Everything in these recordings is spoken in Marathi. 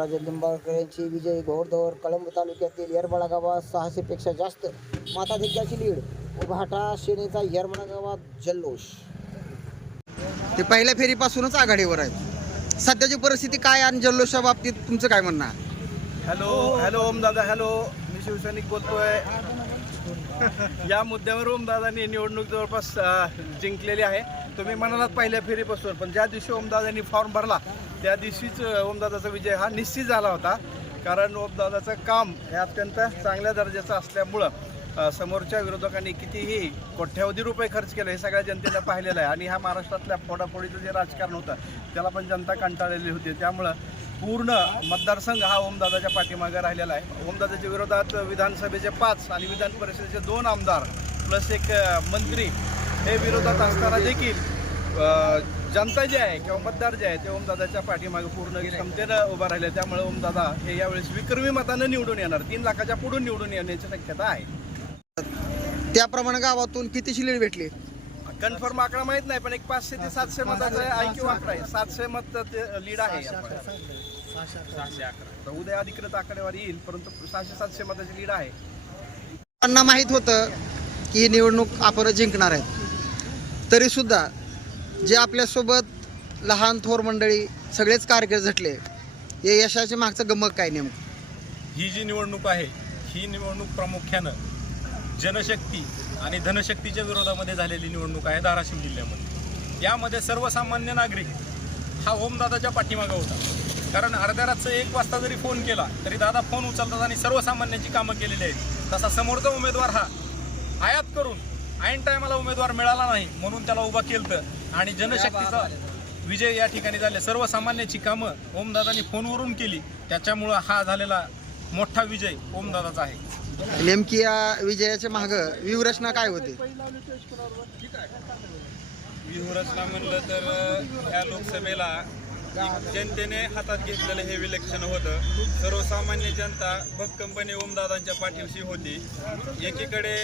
ओमराजे लिंबाळकर यांची विजय घोडदौड कळंब तालुक्यातील येरमाळा गावात सहाशेपेक्षा जास्त मताधिक्याची लीड. उभाटा सेनेचा येरमाळा गावात जल्लोष. ते पहिल्या फेरीपासूनच आघाडीवर आहेत. सध्याची परिस्थिती काय आणि जल्लोषाच्या बाबतीत तुमचं काय म्हणणं आहे? हॅलो हॅलो ओम दादा हॅलो. मी शिवसैनिक बोलतोय. या मुद्द्यावर ओमदादांनी निवडणूक जवळपास जिंकलेली आहे. तुम्ही म्हणालात पहिल्या फेरीपासून पण ज्या दिवशी ओमदादांनी फॉर्म भरला त्या दिवशीच ओमदादाचा विजय हा निश्चित झाला होता. कारण ओमदादाचं काम हे अत्यंत चांगल्या दर्जाचं असल्यामुळं समोरच्या विरोधकांनी कितीही कोट्यावधी रुपये खर्च केले हे सगळ्या जनतेनं पाहिलेलं आहे. आणि ह्या महाराष्ट्रातल्या फोडाफोडीचं जे राजकारण होतं त्याला पण जनता कंटाळलेली होती. त्यामुळं पूर्ण मतदारसंघ हा ओमदादाच्या पाठीमागे राहिलेला आहे. ओमदादाच्या विरोधात विधानसभेचे पाच आणि विधान परिषदेचे दोन आमदार प्लस एक मंत्री हे विरोधात असताना देखील जनता जे आहे किंवा मतदार जे आहे ते ओमदादाच्या पाठीमागे पूर्ण क्षमतेनं उभा राहिले. त्यामुळे ओमदादा हे यावेळेस विक्रमी मतानं निवडून येणार. तीन लाखाच्या पुढून निवडून येण्याची शक्यता आहे. त्याप्रमाणे गावातून किती लीड भेटली? कन्फर्म आकडा माहीत नाही पण एक पाचशे ते सातशे मताचा ऐक्यू आकडा आहे. सातशे मत लीड आहे तर उद्या अधिकृत आकडेवारी येईल परंतु सहाशे सातशे मताची लीड आहे. त्यांना माहीत होतं की ही निवडणूक आपण जिंकणार आहेत. तरी सुद्धा जे आपल्यासोबत लहान थोर मंडळी सगळेच कारकीर्द झटले हे यशाच्या मागचं गमक काय नेमकं? ही जी निवडणूक आहे ही निवडणूक प्रामुख्यानं जनशक्ती आणि धनशक्तीच्या विरोधामध्ये झालेली निवडणूक आहे धाराशिव जिल्ह्यामध्ये. यामध्ये सर्वसामान्य नागरिक हा ओमदादाच्या पाठीमागं होता. कारण अर्ध्या रातचं एक वाजता जरी फोन केला तरी दादा फोन उचलतात आणि सर्वसामान्यांची कामं केलेली आहेत. तसा समोरचा उमेदवार हा आयात करून ऐन टायमाला उमेदवार मिळाला नाही म्हणून त्याला उभा केलं आणि जनशक्तीचा विजय या ठिकाणी झाले. सर्वसामान्याची कामं ओमदादांनी फोनवरून केली. त्याच्यामुळं हा झालेला मोठा विजय ओमदादाचा आहे. नेमकी या विजयाच्या मागं व्यूहरचना काय होती? व्यूहरचना म्हणलं तर या लोकसभेला जनतेने हातात घेतलेलं हे विलक्षण होतं. सर्वसामान्य जनता भक्कमपणे ओमदादांच्या पाठीशी होती. एकीकडे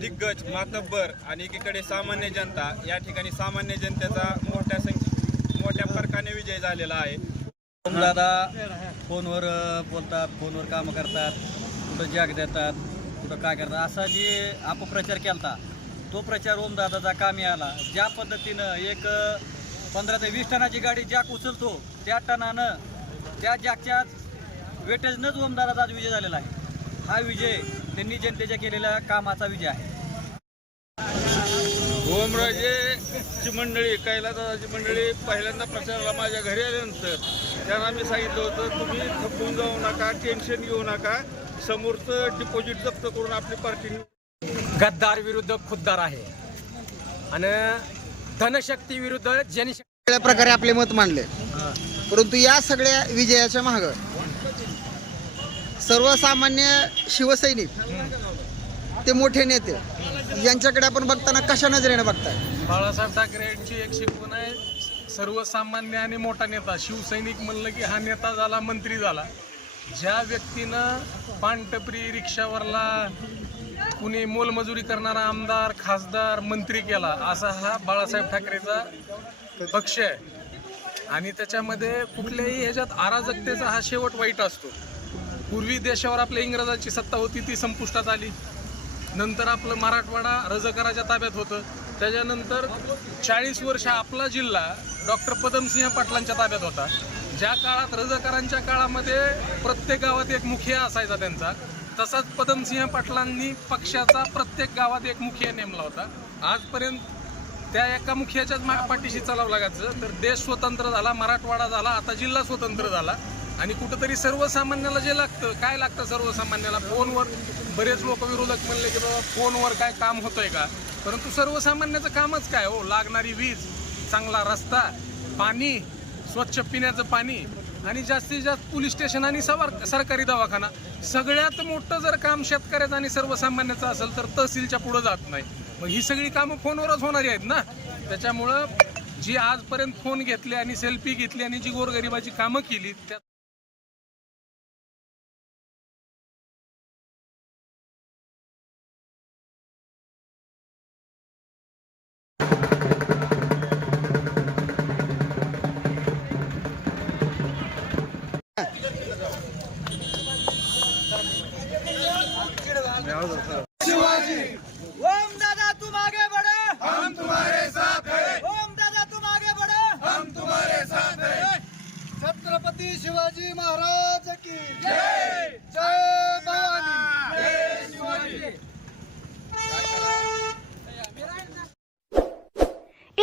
दिग्गज मातब्बर आणि एकीकडे सामान्य जनता या ठिकाणी सामान्य जनतेचा मोठ्या संख्ये मोठ्या फरकाने विजय झालेला आहे. दादा फोनवर बोलतात फोनवर कामं करतात. कुठं जॅक देतात कुठं काय करतात असा जे अपप्रचार केला तो प्रचार ओमदादाचा कामी आला. ज्या पद्धतीनं एक पंधरा ते वीस टनाची गाडी जॅक उचलतो त्या टनानं त्या जॅकच्या वेटेजनंच ओमदादाचा आज विजय झालेला आहे. हा विजय त्यांनी जनतेच्या केलेल्या कामाचा विजय आहे. ओमराजेची मंडळी कैलादाची मंडळी पहिल्यांदा प्रचाराला माझ्या घरी आल्यानंतर त्यांना मी सांगितलं होतं तुम्ही थकून जाऊ नका टेन्शन घेऊ नका. समोरचं डिपॉझिट जप्त करून आपली पार्टी गद्दार विरुद्ध खुद्दार आहे. आणि धनशक्ती विरुद्ध जनशक्ती सगळ्या प्रकारे आपले मत मांडले. परंतु या सगळ्या विजयाच्या मागं सर्वसामान्य शिवसैनिक ते मोठे नेते यांच्याकडे आपण बघताना कशा नजरेने बघताय? बाळासाहेब ठाकरे यांची एक शिकवण आहे सर्वसामान्य आणि मोठा नेता. शिवसैनिक म्हणलं की हा नेता झाला मंत्री झाला. ज्या व्यक्तीनं पानटपरी रिक्षावरला कुणी मोलमजुरी करणारा आमदार खासदार मंत्री केला असा हा बाळासाहेब ठाकरेचा पक्ष आहे. आणि त्याच्यामध्ये कुठल्याही ह्याच्यात अराजकतेचा हा शेवट वाईट असतो. पूर्वी देशावर आपल्या इंग्रजांची सत्ता होती ती संपुष्टात आली. नंतर आपलं मराठवाडा रजकराच्या ताब्यात होतं. त्याच्यानंतर चाळीस वर्ष आपला जिल्हा डॉक्टर पदमसिंह पाटलांच्या ताब्यात होता. ज्या काळात रजकारांच्या काळामध्ये प्रत्येक गावात एक मुखिया असायचा त्यांचा तसाच पदमसिंह पाटलांनी पक्षाचा प्रत्येक गावात एक मुखिया नेमला होता. आजपर्यंत त्या एका मुखियाच्याच पाठीशी चालावं लागायचं तर देश स्वतंत्र झाला मराठवाडा झाला आता जिल्हा स्वतंत्र झाला. आणि कुठंतरी सर्वसामान्याला जे लागतं काय लागतं सर्वसामान्याला? फोनवर बरेच लोक विरोधक म्हणले की बाबा फोनवर काय काम होतंय का? परंतु सर्वसामान्याचं कामच काय हो? लागणारी वीज चांगला रस्ता पाणी स्वच्छ पिण्याचं पाणी आणि जास्तीत जास्त पोलीस स्टेशन आणि सवार सरकारी दवाखाना सगळ्यात मोठं जर काम शेतकऱ्याचं आणि सर्वसामान्याचं असेल तर तहसीलच्या पुढं जात नाही. मग ही सगळी कामं फोनवरच होणारी आहेत ना? त्याच्यामुळं जी आजपर्यंत फोन घेतले आणि सेल्फी घेतली आणि जी गोरगरिबाची कामं केली त्या